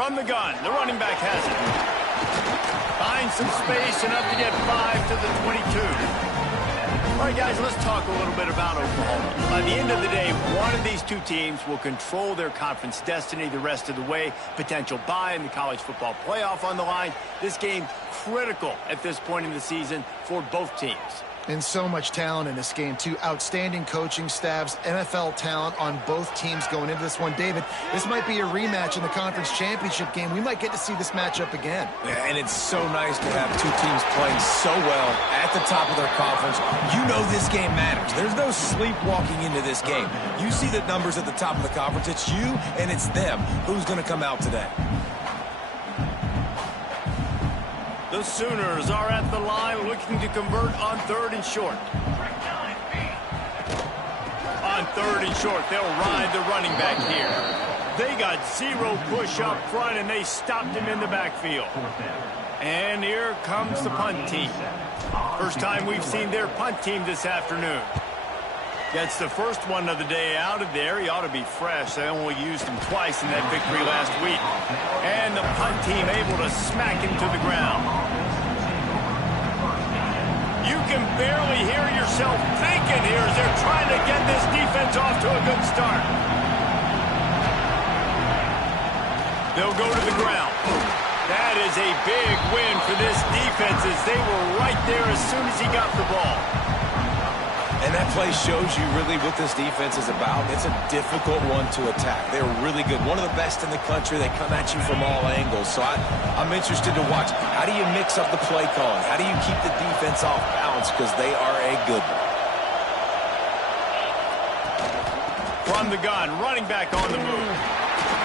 From the gun, the running back has it. Finds some space, enough to get 5 to the 22. All right, guys, let's talk a little bit about Oklahoma. By the end of the day, one of these two teams will control their conference destiny the rest of the way. Potential bye in the college football playoff on the line. This game critical at this point in the season for both teams. And so much talent in this game, too. Outstanding coaching staffs, NFL talent on both teams going into this one. David, this might be a rematch in the conference championship game. We might get to see this matchup again. Yeah, and it's so nice to have two teams playing so well at the top of their conference. You know this game matters. There's no sleepwalking into this game. You see the numbers at the top of the conference. It's you and it's them. Who's going to come out today? The Sooners are at the line looking to convert on 3rd and short. On 3rd and short, they'll ride the running back here. They got 0 push up front, and they stopped him in the backfield. And here comes the punt team. First time we've seen their punt team this afternoon. Gets the first one of the day out of there. He ought to be fresh. They only used him twice in that victory last week. And the punt team able to smack him to the ground. You can barely hear yourself thinking here as they're trying to get this defense off to a good start. They'll go to the ground. That is a big win for this defense as they were right there as soon as he got the ball. And that play shows you really what this defense is about. It's a difficult one to attack. They're really good. One of the best in the country. They come at you from all angles. So I'm interested to watch. How do you mix up the play calling? How do you keep the defense off balance? Because they are a good one. From the gun, running back on the move.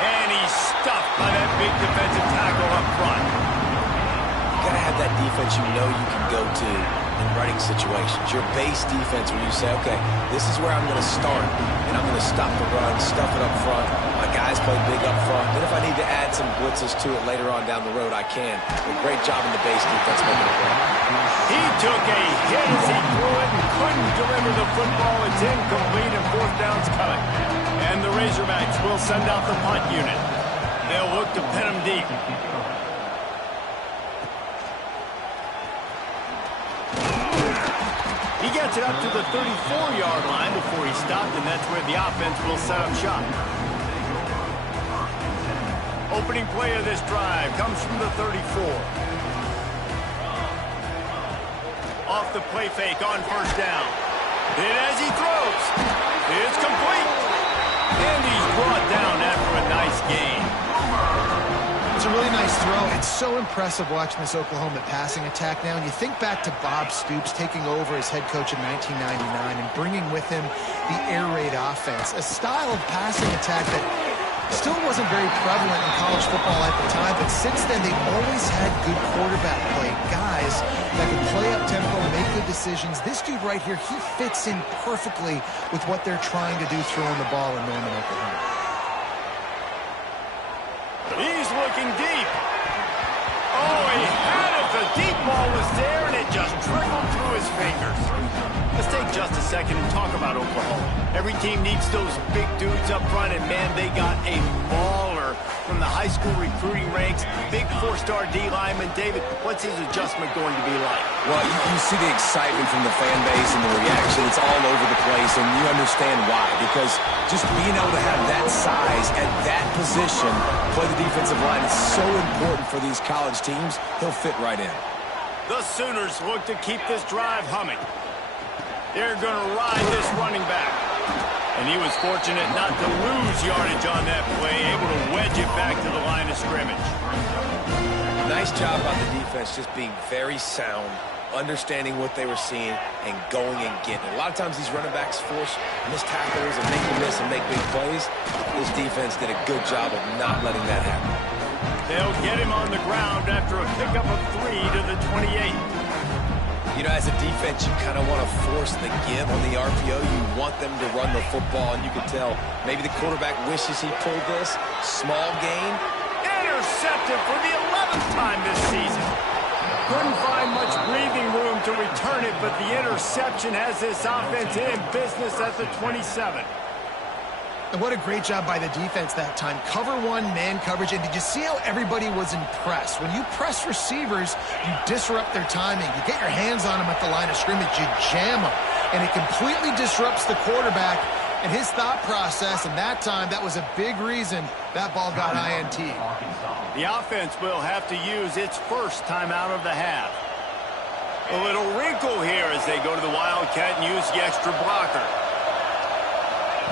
And he's stuffed by that big defensive tackle up front. You got to have that defense you know you can go to in running situations. Your base defense where you say, okay, this is where I'm going to start, and I'm going to stop the run, stuff it up front. My guys play big up front. Then if I need to add some blitzes to it later on down the road, I can. A great job in the base defense making it play. He took a hit as he threw it and couldn't deliver the football. It's incomplete and 4th down's coming. And the Razorbacks will send out the punt unit. They'll look to pin him deep. He gets it up to the 34-yard line before he stopped, and that's where the offense will set up shop. Opening play of this drive comes from the 34. Off the play fake on 1st down. And as he throws, it's complete. And he's brought down after a nice gain. It's a really nice throw. It's so impressive watching this Oklahoma passing attack now. And you think back to Bob Stoops taking over as head coach in 1999 and bringing with him the air raid offense, a style of passing attack that still wasn't very prevalent in college football at the time, but since then they've always had good quarterback play, guys that can play up tempo, make good decisions. This dude right here, he fits in perfectly with what they're trying to do throwing the ball in Norman, Oklahoma. He's looking deep. Oh, he had it. The deep ball was there, and it just trickled through his fingers. Let's take just a second and talk about Oklahoma. Every team needs those big dudes up front, and, man, they got a baller from the high school recruiting ranks. Big 4-star D lineman. David, what's his adjustment going to be like? Well, you see the excitement from the fan base and the reaction. It's all over the place, and you understand why. Because just being able to have that size at that position, play the defensive line, is so important for these college teams. He'll fit right in. The Sooners look to keep this drive humming. They're going to ride this running back. And he was fortunate not to lose yardage on that play, able to wedge it back to the line of scrimmage. Nice job on the defense, just being very sound, understanding what they were seeing, and going and getting it. A lot of times these running backs force missed tackles and make you miss and make big plays. This defense did a good job of not letting that happen. They'll get him on the ground after a pickup of 3 to the 28. You know, as a defense, you kind of want to force the give on the RPO. You want them to run the football, and you can tell maybe the quarterback wishes he pulled this. Small gain. Intercepted for the 11th time this season. Couldn't find much breathing room to return it, but the interception has this offense in business at the 27. And what a great job by the defense that time. Cover one, man coverage. And did you see how everybody was impressed? When you press receivers, you disrupt their timing. You get your hands on them at the line of scrimmage. You jam them. And it completely disrupts the quarterback and his thought process. And that time, that was a big reason that ball got INT. The offense will have to use its first timeout of the half. A little wrinkle here as they go to the Wildcat and use the extra blocker.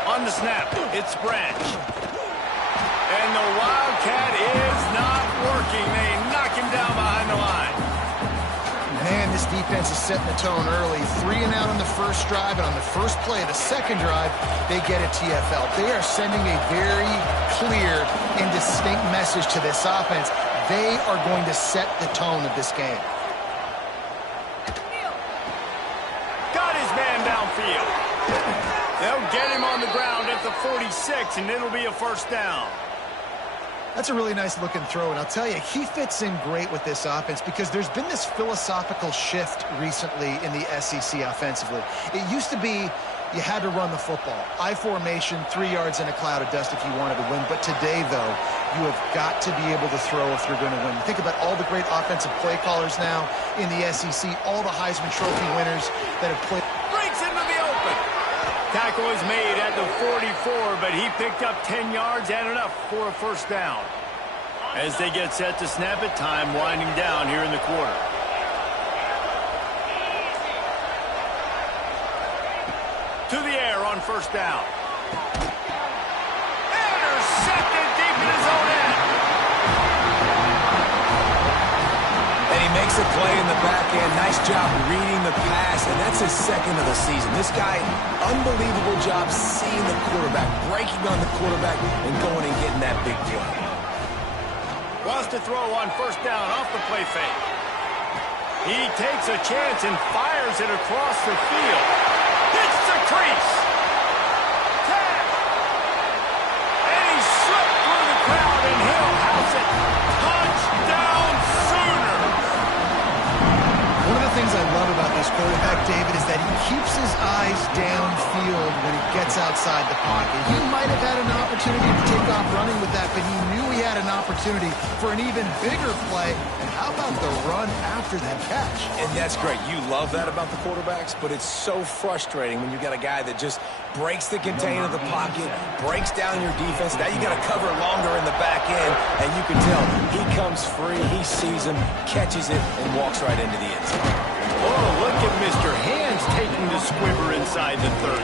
On the snap, it's Branch. And the Wildcat is not working. They knock him down behind the line. Man, this defense is setting the tone early. 3 and out on the first drive, and on the first play of the second drive, they get a TFL. They are sending a very clear and distinct message to this offense. They are going to set the tone of this game. Got his man downfield. They'll get him on the ground at the 46, and it'll be a first down. That's a really nice looking throw, and I'll tell you, he fits in great with this offense because there's been this philosophical shift recently in the SEC offensively. It used to be you had to run the football. I formation, 3 yards in a cloud of dust if you wanted to win. But today, though, you have got to be able to throw if you're going to win. You think about all the great offensive play callers now in the SEC, all the Heisman Trophy winners that have played. Breaks into the open. Tackle is made at the 44, but he picked up 10 yards and enough for a first down. As they get set to snap it, time winding down here in the quarter. To the air on first down. Intercepted deep in his own end. And he makes a play in the back end. Nice job reading the pass, and that's his second of the season. This guy, unbelievable job seeing the quarterback, breaking on the quarterback, and going and getting that big play. Wants to throw on first down off the play fake. He takes a chance and fires it across the field. Hits the crease. Tap. And he slipped through the crowd, and he'll house it. Touchdown Sooners. One of the things I love about this quarterback, David, is that he keeps his eyes downfield when he gets outside the pocket. He might have had an opportunity to take off running with that, but he knew he had an opportunity for an even bigger play. And how about the run after that catch? And that's great. You love that about the quarterbacks, but it's so frustrating when you got a guy that just breaks the container of the pocket, breaks down your defense. Now you got to cover longer in the back end, and you can tell he comes free, he sees him, catches it, and walks right into the end zone. Oh, look at Mr. Hands taking the squibber inside the 30.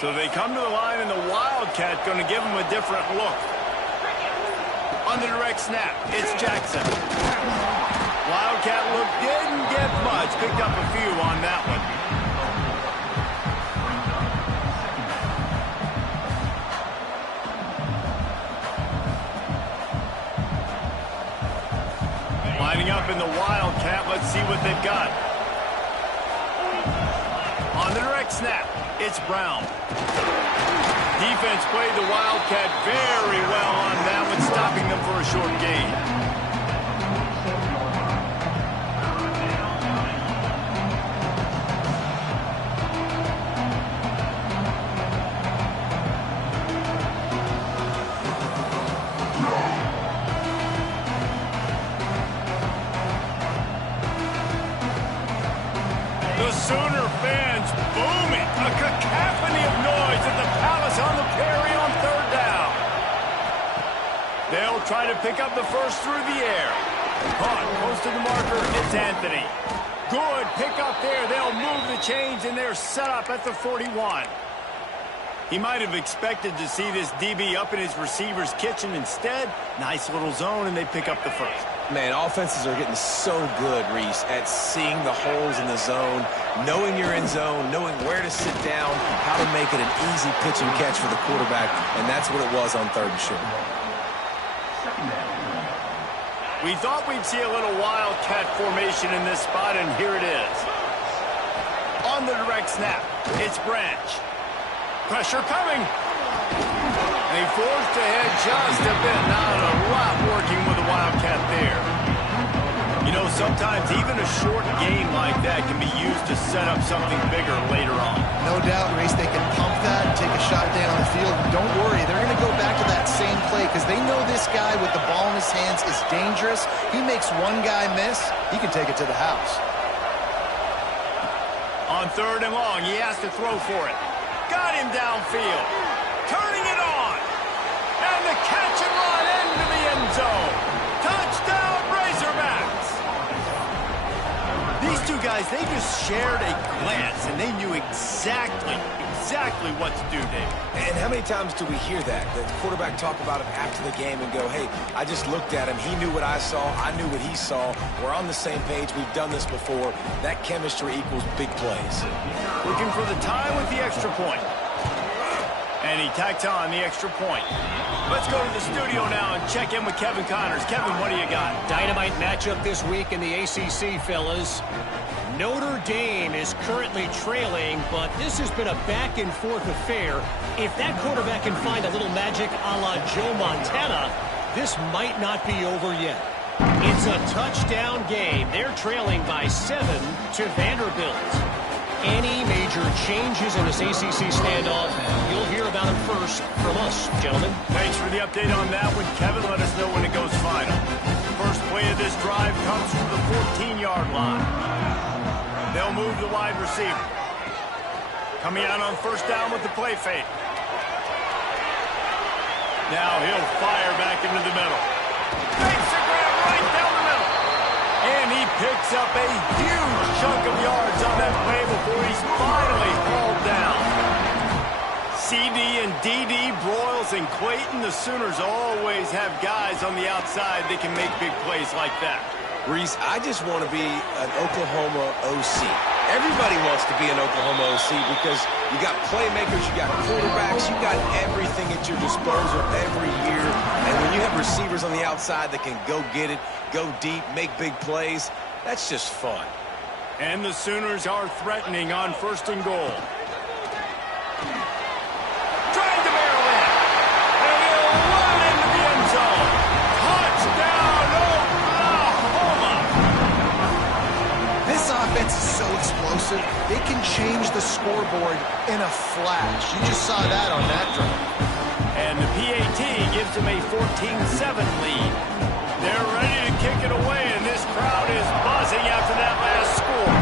So they come to the line, and the Wildcat going to give them a different look. On the direct snap, it's Jackson. Wildcat look didn't get much. Picked up a few on that one. Lining up in the Wildcat. Let's see what they've got. On the direct snap, it's Brown. Defense played the Wildcat very well on that one, stopping them for a short gain. The Sooner fans booming. A cacophony of noise at the Palace on the Prairie on third down. They'll try to pick up the first through the air. Caught close to the marker. It's Anthony. Good pick up there. They'll move the chains, and they're set up at the 41. He might have expected to see this DB up in his receiver's kitchen. Instead, nice little zone, and they pick up the first. Man, offenses are getting so good, Reese, at seeing the holes in the zone, knowing you're in zone, knowing where to sit down, how to make it an easy pitch and catch for the quarterback, and that's what it was on third and short. We thought we'd see a little Wildcat formation in this spot, and here it is. On On the direct snap, it's Branch. Pressure coming. They forced ahead just a bit. Not a lot working with the Wildcat there. You know, sometimes even a short game like that can be used to set up something bigger later on. No doubt, Reese, they can pump that and take a shot down the field. And don't worry, they're going to go back to that same play because they know this guy with the ball in his hands is dangerous. He makes one guy miss, he can take it to the house. On 3rd and long, he has to throw for it. Got him downfield. Turning it on. And the catch and run into the end zone. Touchdown, Razorbacks. These two guys, they just shared a glance, and they knew exactly what to do, Dave. And how many times do we hear that? The quarterback talk about it after the game and go, hey, I just looked at him. He knew what I saw. I knew what he saw. We're on the same page. We've done this before. That chemistry equals big plays. Looking for the tie with the extra point. And he tacks on the extra point. Let's go to the studio now and check in with Kevin Connors. Kevin, what do you got? Dynamite matchup this week in the ACC, fellas. Notre Dame is currently trailing, but this has been a back-and-forth affair. If that quarterback can find a little magic a la Joe Montana, this might not be over yet. It's a touchdown game. They're trailing by 7 to Vanderbilt. Any major changes in this ACC standoff, you'll hear about them first from us, gentlemen. Thanks for the update on that one. Kevin, let us know when it goes final. First play of this drive comes from the 14-yard line. They'll move the wide receiver. Coming out on 1st down with the play fake. Now he'll fire back into the middle. Makes a grab right down the middle. And he picks up a huge chunk of yards on that play before he's finally hauled down. CD and DD, Broyles and Clayton, the Sooners always have guys on the outside that can make big plays like that. Reese, I just want to be an Oklahoma OC. Everybody wants to be an Oklahoma OC because you got playmakers, you got quarterbacks, you got everything at your disposal every year. And when you have receivers on the outside that can go get it, go deep, make big plays, that's just fun. And the Sooners are threatening on 1st and goal. Trying to barrel in. And he'll run into the end zone. Touchdown, Oklahoma! This offense is so explosive, they can change the scoreboard in a flash. You just saw that on that drive. And the PAT gives them a 14-7 lead. They're ready to kick it away, and this crowd is buzzing after that last score.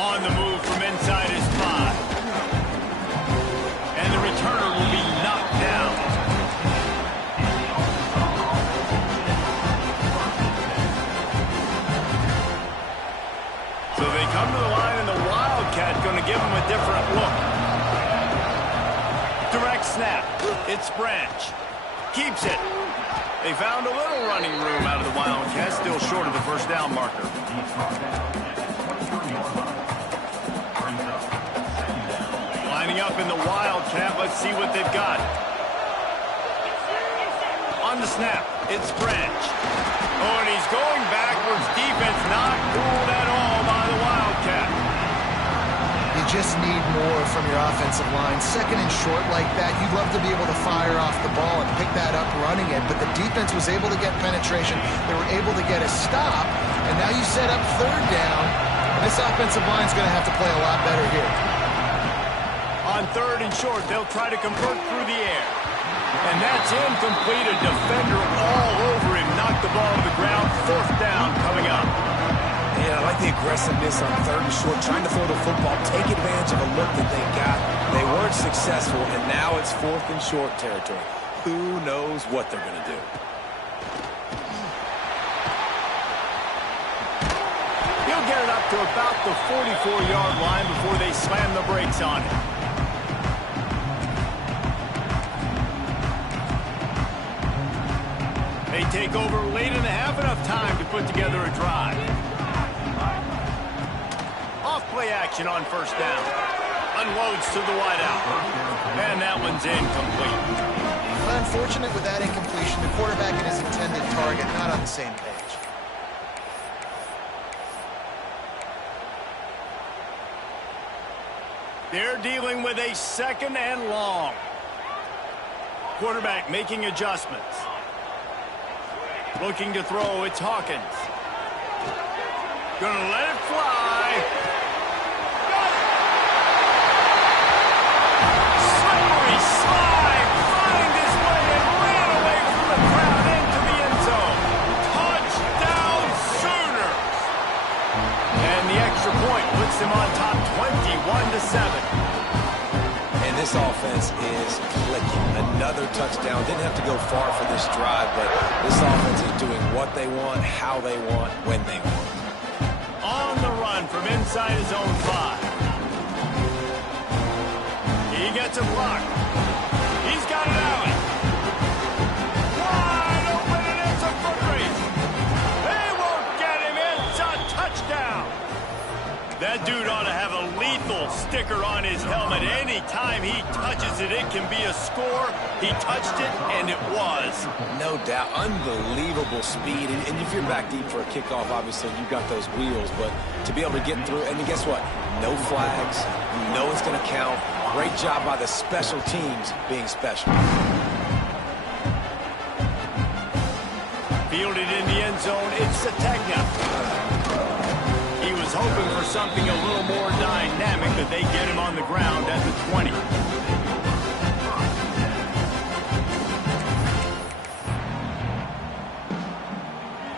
On the move from inside his 5. And the returner will be knocked down. So they come to the line, and the Wildcat going to give them a different look. Direct snap. It's Branch. Keeps it. They found a little running room out of the Wildcats, still short of the 1st down marker. Lining up in the Wildcat. Let's see what they've got. On the snap, it's Branch. Oh, and he's going backwards. Defense not fooled at all by the Wildcat. You just need more from your offensive line. 2nd and short like that, you'd love to be able to fire off the ball and pick that up running it, but the defense was able to get penetration. They were able to get a stop, and now you set up 3rd down. This offensive line's going to have to play a lot better here. On 3rd and short, they'll try to convert through the air. And that's incomplete. A defender all over him. Knocked the ball to the ground. 4th down coming up. Yeah, I like the aggressiveness on 3rd and short, trying to throw the football, take advantage of a look that they got. They weren't successful, and now it's 4th and short territory. Who knows what they're going to do? He'll get it up to about the 44-yard line before they slam the brakes on it. They take over late and have enough time to put together a drive. Off-play action on 1st down. Unloads to the wideout. And that one's incomplete. Unfortunate with that incompletion. The quarterback and his intended target not on the same page. They're dealing with a 2nd and long. Quarterback making adjustments. Looking to throw, it's Hawkins. Gonna let it fly. Slippery slide. Find his way and ran away from the crowd into the end zone. Touchdown Sooners. And the extra point puts them on top 21-7. And this offense is clicking. Another touchdown. Didn't have to go far for this drive, but this offense is doing what they want, how they want, when they want. On the run from inside his own 5. He gets a block. He's got an alley. Wide open, and it's a foot race. They won't get him. It's a touchdown. That dude ought to have a lethal sticker on his helmet. Anytime he touches it, it can be a score. He touched it, and it was. No doubt. Unbelievable speed. And if you're back deep for a kickoff, obviously you've got those wheels. But to be able to get through, and guess what? No flags. You know it's going to count. Great job by the special teams being special. Fielded in the end zone, it's Sategna. He was hoping for something a little more dynamic, but they get him on the ground at the 20.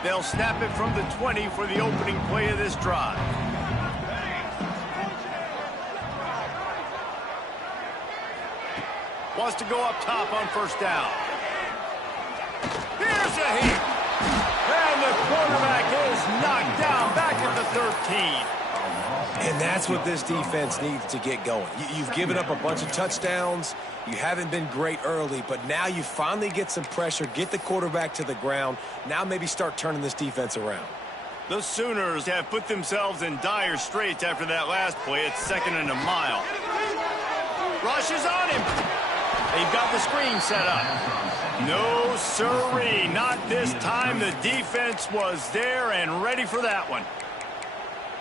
They'll snap it from the 20 for the opening play of this drive. Wants to go up top on 1st down. Here's a heat. And the quarterback is knocked down back at the 13. And that's what this defense needs to get going. You've given up a bunch of touchdowns. You haven't been great early, but now you finally get some pressure, get the quarterback to the ground. Now maybe start turning this defense around. The Sooners have put themselves in dire straits after that last play. It's 2nd and a mile. Rush is on him. They've got the screen set up. No, sirree, not this time. The defense was there and ready for that one.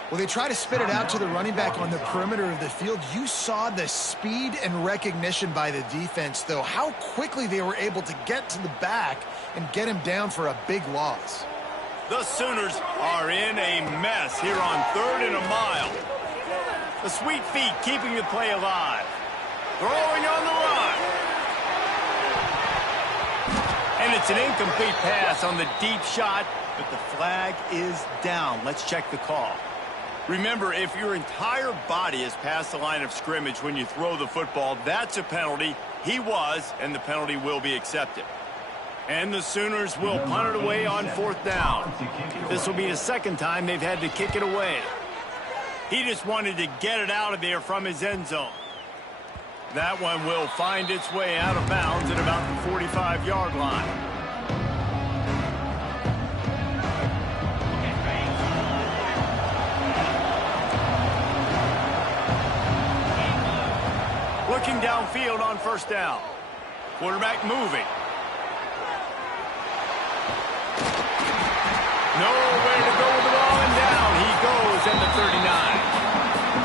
Well, they try to spit it out to the running back on the perimeter of the field. You saw the speed and recognition by the defense, though, how quickly they were able to get to the back and get him down for a big loss. The Sooners are in a mess here on 3rd and a mile. The sweet feet keeping the play alive. Throwing on the run. And it's an incomplete pass on the deep shot, but the flag is down. Let's check the call. Remember, if your entire body is past the line of scrimmage when you throw the football, that's a penalty. He was, and the penalty will be accepted. And the Sooners will punt it away on 4th down. This will be the 2nd time they've had to kick it away. He just wanted to get it out of there from his end zone. That one will find its way out of bounds at about the 45-yard line. Looking downfield on 1st down. Quarterback moving. Nowhere to go with the ball, and down he goes at the 39.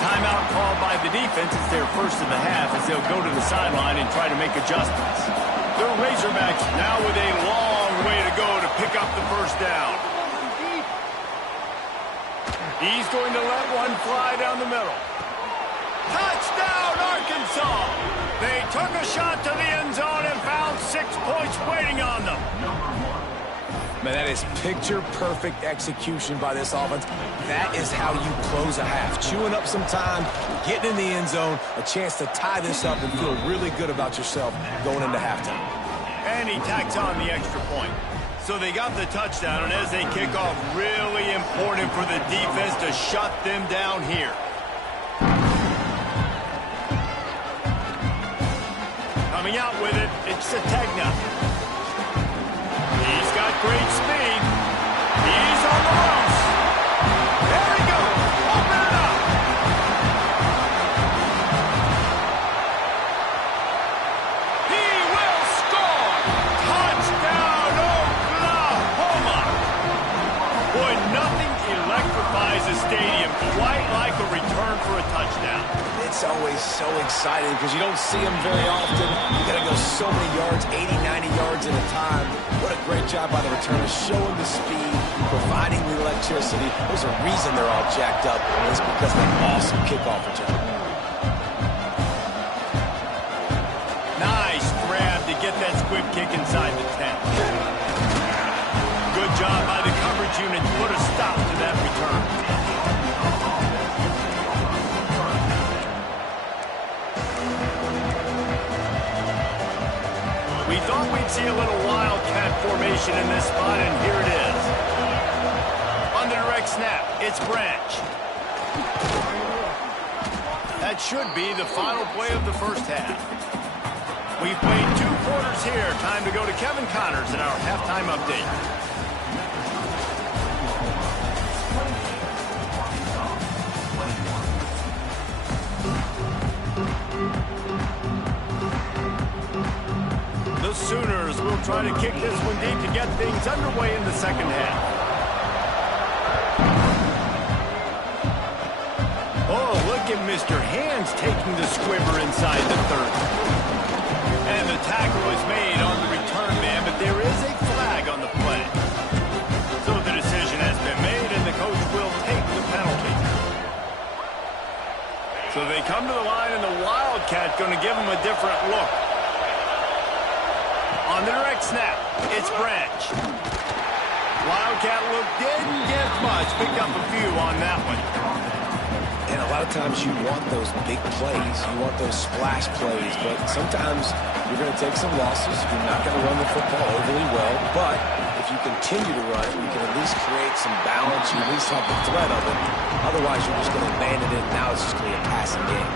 Timeout called by the defense. It's their first of the half as they'll go to the sideline and try to make adjustments. The Razorbacks now with a long way to go to pick up the 1st down. He's going to let one fly down the middle. Touchdown, Arkansas! They took a shot to the end zone and found 6 points waiting on them. Man, that is picture-perfect execution by this offense. That is how you close a half. Chewing up some time, getting in the end zone, a chance to tie this up and feel really good about yourself going into halftime. And he tacks on the extra point. So they got the touchdown, and as they kick off, really important for the defense to shut them down here. Coming out with it, it's Sategna. He's got great speed. He's on the ropes. There he goes. Open it up. He will score. Touchdown, Oklahoma. Boy, nothing electrifies a stadium quite like a return for a touchdown. It's It's always so exciting because you don't see them very often. You got to go so many yards, 80, 90 yards at a time. What a great job by the returner, showing the speed, providing the electricity. There's a reason they're all jacked up, and it's because of that awesome kickoff return. Nice grab to get that squib kick inside the 10. Good job by the coverage unit to put a stop to that return. We thought we'd see a little wildcat formation in this spot, and here it is. On the direct snap, it's Branch. That should be the final play of the first half. We've played 2 quarters here. Time to go to Kevin Connors in our halftime update. The Sooners will try to kick this one deep to get things underway in the second half. Oh, look at Mr. Hands taking the squibber inside the 30. And the tackle is made on the return man, but there is a flag on the play. So the decision has been made, and the coach will take the penalty. So they come to the line, and the Wildcat going to give them a different look. On the direct snap, it's Branch. Wildcat look didn't get much. Picked up a few on that one. And a lot of times you want those big plays. You want those splash plays. But sometimes you're going to take some losses. You're not going to run the football overly well. But if you continue to run it, you can at least create some balance. You at least have the threat of it. Otherwise, you're just going to abandon it. Now it's just going to be a passing game.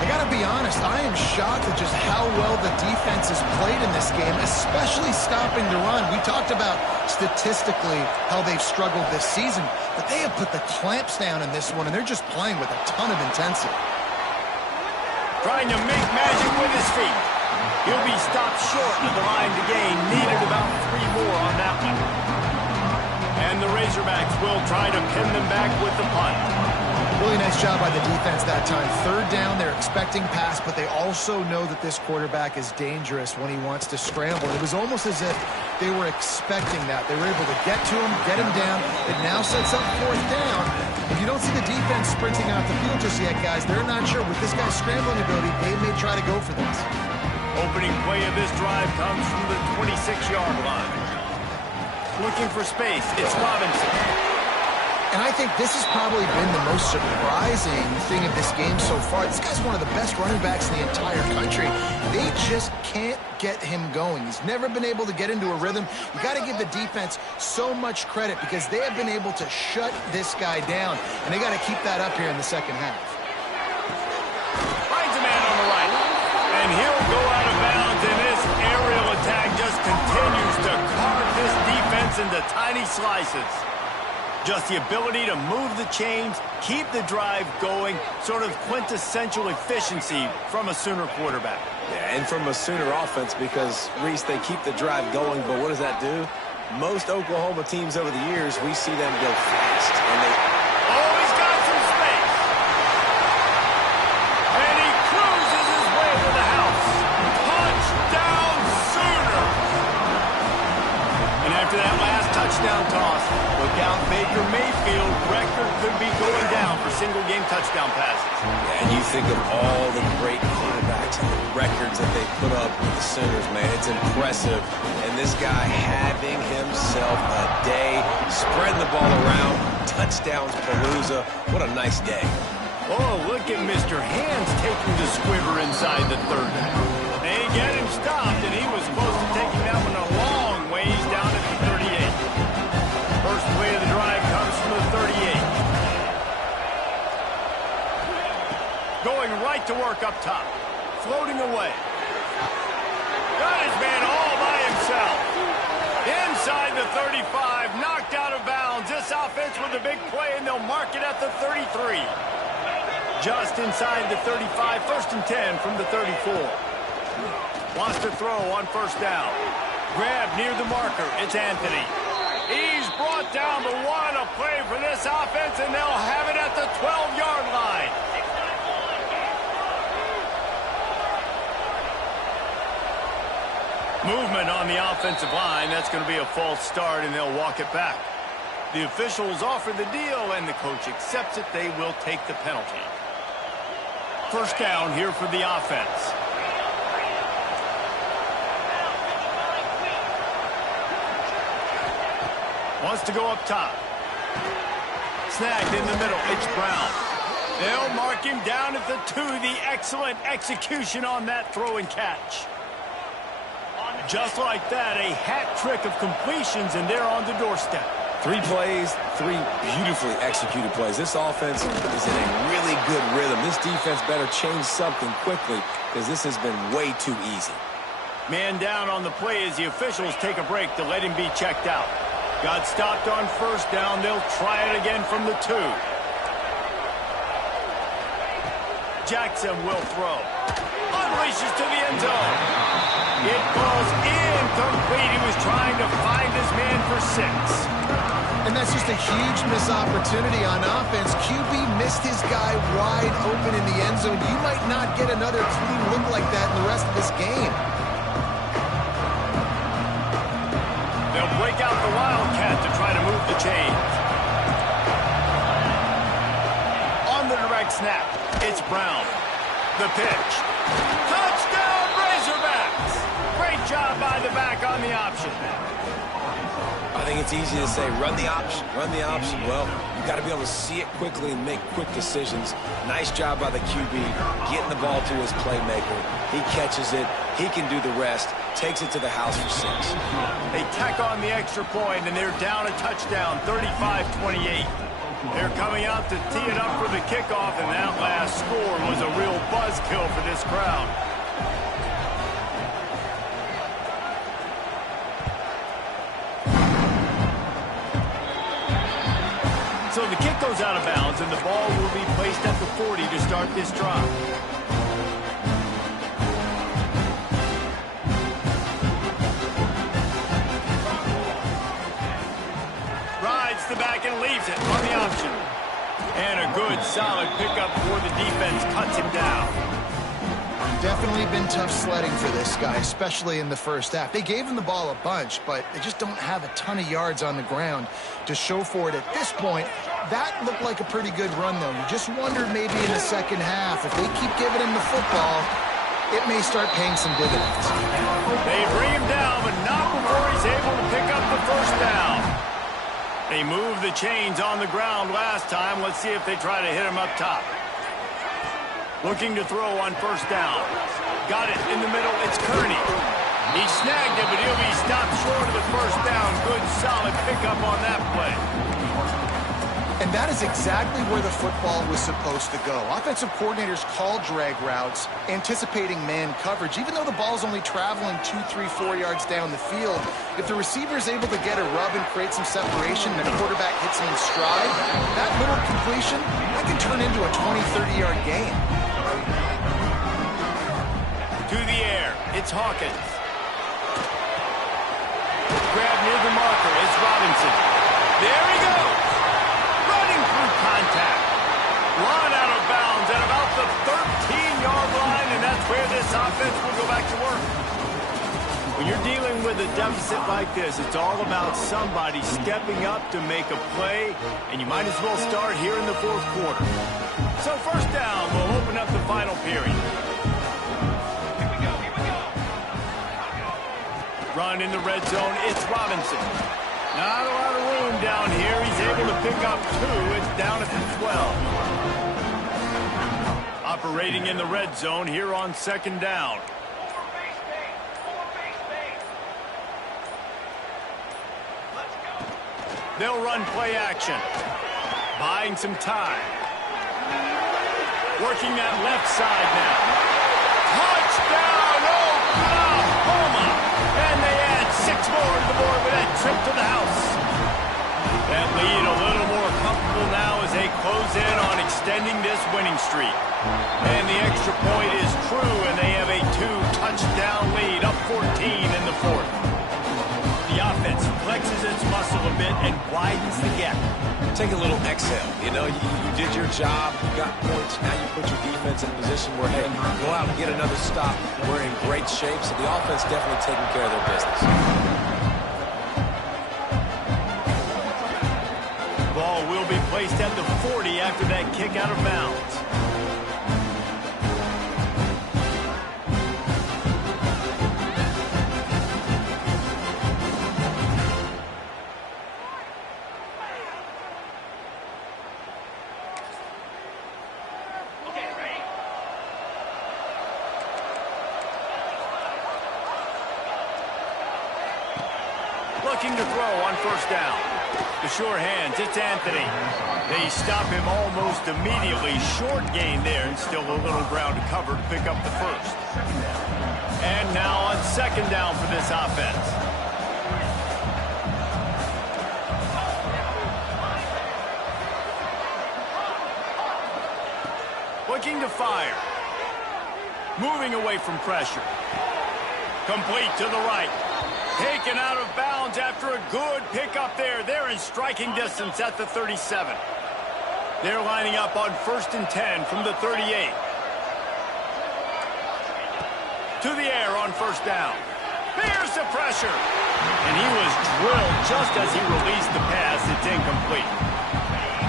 I got to be honest, I am shocked at just how well the defense has played in this game, especially stopping the run. We talked about statistically how they've struggled this season, but they have put the clamps down in this one, and they're just playing with a ton of intensity. Trying to make magic with his feet. He'll be stopped short of the line to gain. Needed about 3 more on that one. And the Razorbacks will try to pin them back with the punt. Really nice job by the defense that time. 3rd down, they're expecting pass, but they also know that this quarterback is dangerous when he wants to scramble. It was almost as if they were expecting that. They were able to get to him, get him down. It now sets up 4th down. If you don't see the defense sprinting out the field just yet, guys, they're not sure. With this guy's scrambling ability, they may try to go for this. Opening play of this drive comes from the 26-yard line. Looking for space, it's Robinson. And I think this has probably been the most surprising thing of this game so far. This guy's one of the best running backs in the entire country. They just can't get him going. He's never been able to get into a rhythm. You got to give the defense so much credit because they have been able to shut this guy down. And they got to keep that up here in the second half. Finds a man on the right. And he'll go out of bounds, and this aerial attack just continues to carve this defense into tiny slices. Just the ability to move the chains, keep the drive going, sort of quintessential efficiency from a Sooner quarterback. Yeah, and from a Sooner offense because, Reese, they keep the drive going, but what does that do? Most Oklahoma teams over the years, we see them go fast. And they always got some space. And he cruises his way to the house. Touchdown, Sooner! And after that last touchdown toss, look out, Baker Mayfield record could be going down for single-game touchdown passes. Yeah, and you think of all the great quarterbacks and the records that they put up with the Sooners, man. It's impressive. And this guy having himself a day, spreading the ball around, touchdowns palooza. What a nice day. Oh, look at Mr. Hands taking the squibber inside the 30. They get him stopped, and he was close to taking that one a long ways down at the 38. First play of the drive comes from the 38. Going right to work up top. Floating away. Got his man all by himself. Inside the 35. Knocked out of bounds. This offense with a big play, and they'll mark it at the 33. Just inside the 35. 1st and 10 from the 34. Wants to throw on 1st down. Grab near the marker. It's Anthony. He's brought down, but what a play for this offense, and they'll have it at the 12-yard line. offensive line. That's going to be a false start, and they'll walk it back. The officials offer the deal, and the coach accepts it. They will take the penalty. First down here for the offense. Wants to go up top. Snagged in the middle. It's Brown. They'll mark him down at the 2. The excellent execution on that throw and catch. Just like that, a hat trick of completions, and they're on the doorstep. 3 plays, 3 beautifully executed plays. This offense is in a really good rhythm. This defense better change something quickly because this has been way too easy. Man down on the play as the officials take a break to let him be checked out. Got stopped on first down. They'll try it again from the 2. Jackson will throw. Unleashes to the end zone. It falls incomplete. He was trying to find his man for 6. And that's just a huge missed opportunity on offense. QB missed his guy wide open in the end zone. You might not get another clean look like that in the rest of this game. They'll break out the Wildcat to try to move the chains. On the direct snap, it's Brown. The pitch. Touchdown, Razorbacks! Great job by the back on the option. I think it's easy to say, run the option, run the option. Well, you've got to be able to see it quickly and make quick decisions. Nice job by the QB, getting the ball to his playmaker. He catches it. He can do the rest. Takes it to the house for 6. They tack on the extra point, and they're down a touchdown, 35-28. They're coming out to tee it up for the kickoff, and that last score was a real buzzkill for this crowd. So the kick goes out of bounds, and the ball will be placed at the 40 to start this drive. Rides the back and leaves it on the option. And a good, solid pickup for the defense. Cuts him down. Definitely been tough sledding for this guy, especially in the first half. They gave him the ball a bunch, but they just don't have a ton of yards on the ground to show for it at this point. That looked like a pretty good run, though. You just wondered maybe in the second half, if they keep giving him the football, it may start paying some dividends. They bring him down, but not before he's able to pick up the first down. They moved the chains on the ground last time. Let's see if they try to hit him up top. Looking to throw on first down. Got it in the middle. It's Kearney. He snagged it, but he'll be stopped short of the first down. Good, solid pickup on that play. And that is exactly where the football was supposed to go. Offensive coordinators call drag routes, anticipating man coverage. Even though the ball's only traveling 2, 3, 4 yards down the field, if the receiver is able to get a rub and create some separation, and the quarterback hits him in stride, that little completion, that can turn into a 20, 30-yard gain. To the air, it's Hawkins. Grab near the marker, it's Robinson. There he goes. Running through contact. Run out of bounds at about the 13-yard line, and that's where this offense will go back to work. When you're dealing with a deficit like this, it's all about somebody stepping up to make a play, and you might as well start here in the fourth quarter. So first down, we'll open up the final period. Run in the red zone, it's Robinson. Not a lot of room down here. He's able to pick up 2. It's down at the 12. Operating in the red zone here on second down. They'll run play action. Buying some time. Working that left side now. Touchdown, Oklahoma! And they add 6 more to the board with that trip to the house. That lead a little more comfortable now as they close in on extending this winning streak. And the extra point is true, and they have a 2-touchdown lead, up 14 in the fourth. The offense flexes its muscle a bit and widens the gap. Take a little exhale. You know, you did your job. You got points. Now you put your defense in a position where, hey, go out and get another stop. We're in great shape, so the offense definitely taking care of their business. Ball will be placed at the 40 after that kick out of bounds. Looking to throw on first down. The sure hands, it's Anthony. They stop him almost immediately. Short gain there, and still a little ground to cover to pick up the first. And now on second down for this offense. Looking to fire. Moving away from pressure. Complete to the right. Taken out of bounds after a good pickup there. They're in striking distance at the 37. They're lining up on 1st and 10 from the 38. To the air on first down. Here's the pressure. And he was drilled just as he released the pass. It's incomplete.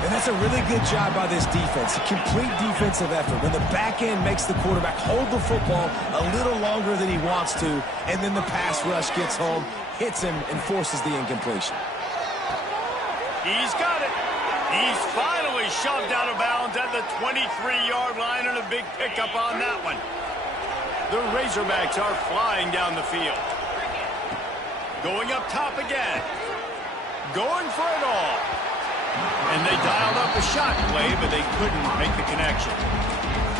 And that's a really good job by this defense. A complete defensive effort. When the back end makes the quarterback hold the football a little longer than he wants to, and then the pass rush gets home, hits him, and forces the incompletion. He's got it. He's finally shoved out of bounds at the 23-yard line, and a big pickup on that one. The Razorbacks are flying down the field. Going up top again. Going for it all. And they dialed up a shot play, but they couldn't make the connection.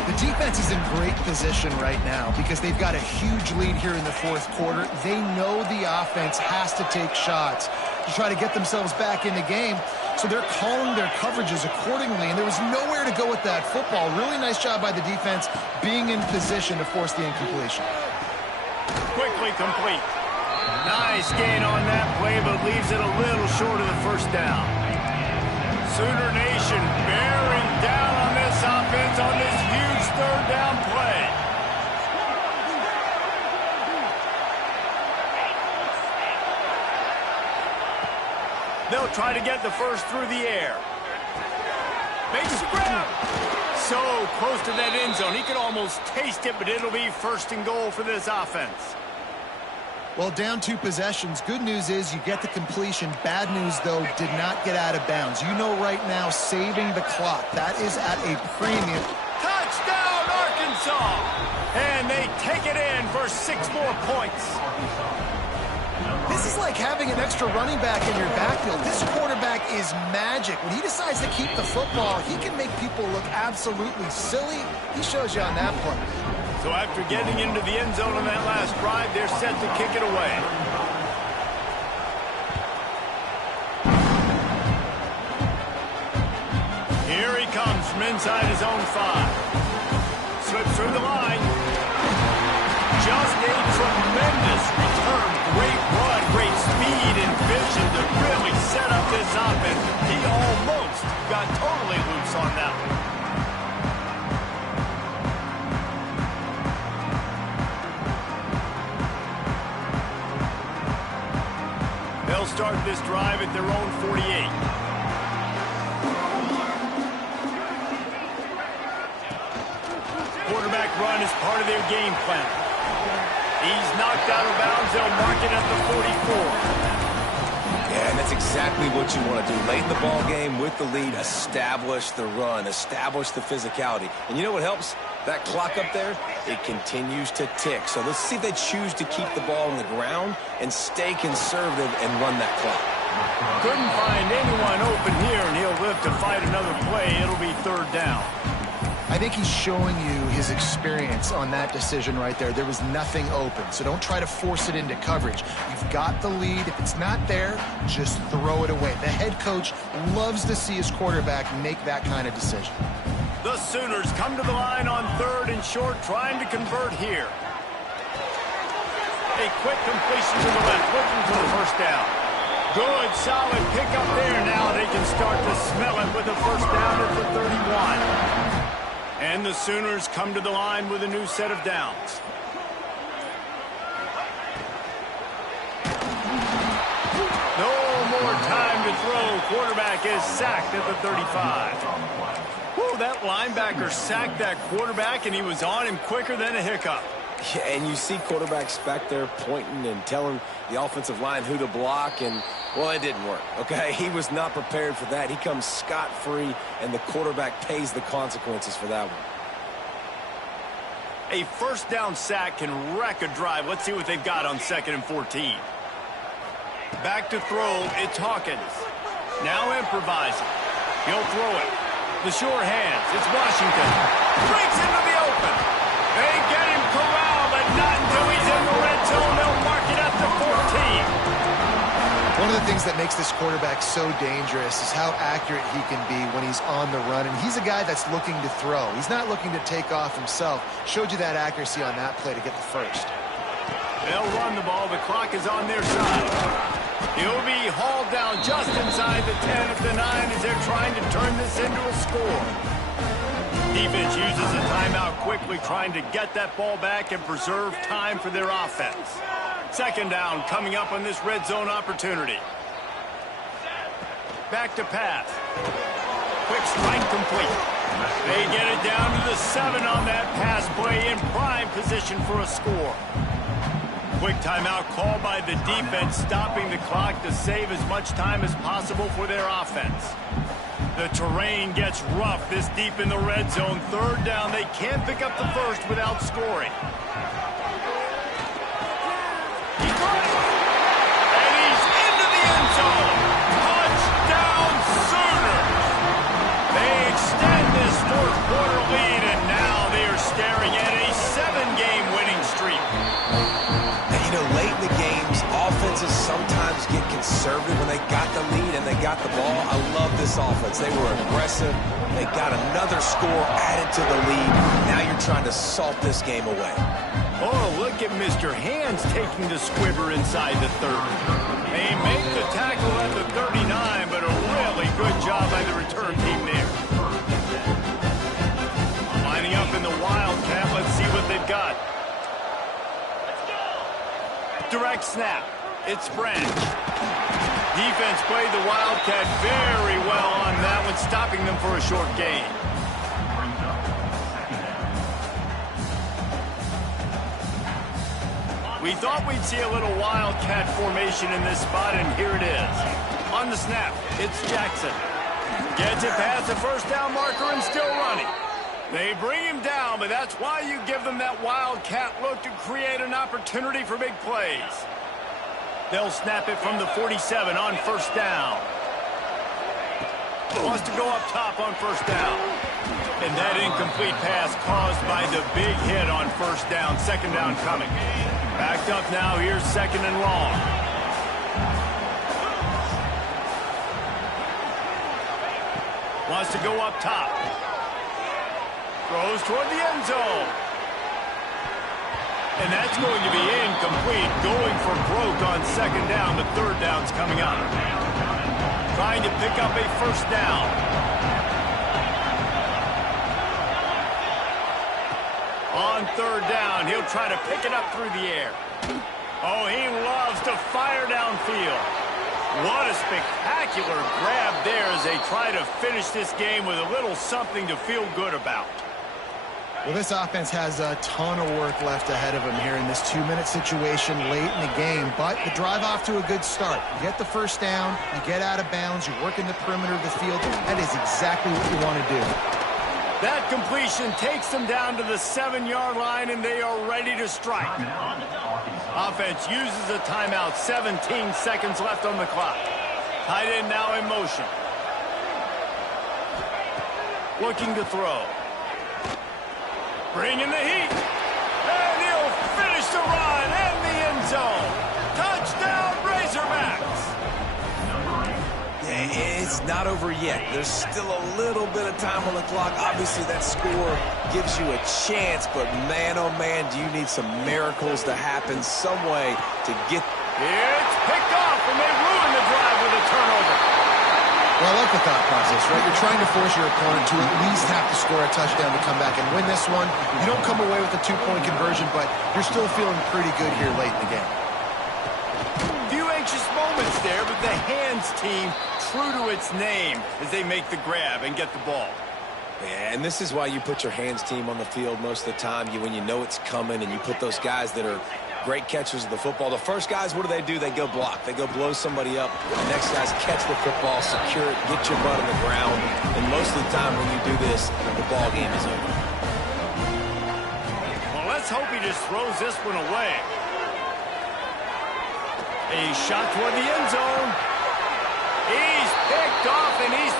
The defense is in great position right now because they've got a huge lead here in the fourth quarter. They know the offense has to take shots to try to get themselves back in the game. So they're calling their coverages accordingly, and there was nowhere to go with that football. Really nice job by the defense being in position to force the incompletion. Quickly complete. Nice gain on that play, but leaves it a little short of the first down. Sooner Nation bearing down on this offense on this huge third down play. They'll try to get the first through the air. Makes the grab. So close to that end zone. He could almost taste it, but it'll be 1st and goal for this offense. Well, down 2 possessions. Good news is you get the completion. Bad news, though, did not get out of bounds. You know right now, saving the clock. That is at a premium. Touchdown, Arkansas! And they take it in for 6 more points. This is like having an extra running back in your backfield. This quarterback is magic. When he decides to keep the football, he can make people look absolutely silly. He shows you on that play. So after getting into the end zone on that last drive, they're set to kick it away. Here he comes from inside his own 5. Slips through the line. Just a tremendous return. Great run, great speed and vision to really set up this offense. He almost got totally loose on that one. They'll start this drive at their own 48. Quarterback run is part of their game plan. He's knocked out of bounds. They'll mark it at the 44. Yeah, and that's exactly what you want to do. Late in the ball game with the lead, establish the run, establish the physicality. And you know what helps? That clock up there, it continues to tick. So let's see if they choose to keep the ball on the ground and stay conservative and run that clock. Couldn't find anyone open here, and he'll live to fight another play. It'll be 3rd down. I think he's showing you his experience on that decision right there. There was nothing open, so don't try to force it into coverage. You've got the lead. If it's not there, just throw it away. The head coach loves to see his quarterback make that kind of decision. The Sooners come to the line on 3rd and short, trying to convert here. A quick completion to the left, looking for the first down. Good, solid pickup there. Now they can start to smell it with a first down at the 31. And the Sooners come to the line with a new set of downs. No more time to throw. Quarterback is sacked at the 35. Whoa, that linebacker sacked that quarterback, and he was on him quicker than a hiccup. Yeah, and you see quarterbacks back there pointing and telling the offensive line who to block, and, well, it didn't work, okay? He was not prepared for that. He comes scot-free, and the quarterback pays the consequences for that one. A first down sack can wreck a drive. Let's see what they've got on 2nd and 14. Back to throw, it's Hawkins. Now improvising. He'll throw it. The sure hands, it's Washington. Breaks into the open. They get him corralled, but not until he's in the red zone. They'll mark it up to 14. One of the things that makes this quarterback so dangerous is how accurate he can be when he's on the run. And he's a guy that's looking to throw. He's not looking to take off himself. Showed you that accuracy on that play to get the first. They'll run the ball. The clock is on their side. He'll be hauled down just inside the 10 at the 9 as they're trying to turn this into a score. Defense uses a timeout quickly, trying to get that ball back and preserve time for their offense. 2nd down coming up on this red zone opportunity. Back to pass. Quick strike complete. They get it down to the 7 on that pass play, in prime position for a score. Quick timeout called by the defense, stopping the clock to save as much time as possible for their offense. The terrain gets rough this deep in the red zone. 3rd down, they can't pick up the first without scoring. And he's into the end zone. Touchdown Sooners! They extend this 4th quarter lead, and now they are staring at a 7-game winning streak. You know, late in the games, offenses sometimes get conservative when they got the lead and they got the ball. I love this offense. They were aggressive. They got another score added to the lead. Now you're trying to salt this game away. Oh, look at Mr. Hands taking the squibber inside the 30. They make the tackle at the 39, but a really good job by the return team there. Lining up in the Wildcat. Let's see what they've got. Direct snap. It's Branch. Defense played the Wildcat very well on that one, stopping them for a short gain. We thought we'd see a little Wildcat formation in this spot, and here it is. On the snap, it's Jackson. Gets it past the first down marker and still running. They bring him down, but that's why you give them that Wildcat look to create an opportunity for big plays. They'll snap it from the 47 on first down. Wants to go up top on first down. And that incomplete pass caused by the big hit on first down. 2nd down coming. Backed up now. Here's 2nd and long. Wants to go up top. Throws toward the end zone. And that's going to be incomplete. Going for broke on 2nd down. The 3rd down's coming up. Trying to pick up a first down. On 3rd down, he'll try to pick it up through the air. Oh, he loves to fire downfield. What a spectacular grab there as they try to finish this game with a little something to feel good about. Well, this offense has a ton of work left ahead of them here in this 2-minute situation late in the game, but the drive off to a good start. You get the first down, you get out of bounds, you work in the perimeter of the field. That is exactly what you want to do. That completion takes them down to the 7-yard line, and they are ready to strike. Offense uses a timeout. 17 seconds left on the clock. Tight end now in motion. Looking to throw. Bringing the heat. And he'll finish the run in the end zone. Touchdown, Razorbacks. Yeah, It's not over yet. There's still a little bit of time on the clock. Obviously, that score gives you a chance, but man, oh man, do you need some miracles to happen some way to get... It's picked off, and they ruin the drive with a turnover. Well, I like the thought process, right? You're trying to force your opponent to at least have to score a touchdown to come back and win this one. You don't come away with a 2-point conversion, but you're still feeling pretty good here late in the game. Few anxious moments there, but the hands team true to its name as they make the grab and get the ball. Yeah, and this is why you put your hands team on the field most of the time. When you know it's coming and you put those guys that are great catchers of the football. The first guys, what do? They go block. They go blow somebody up. The next guys catch the football, secure it, get your butt on the ground. And most of the time when you do this, the ball game is over. Well, let's hope he just throws this one away. A shot toward the end zone. He's picked off, and he's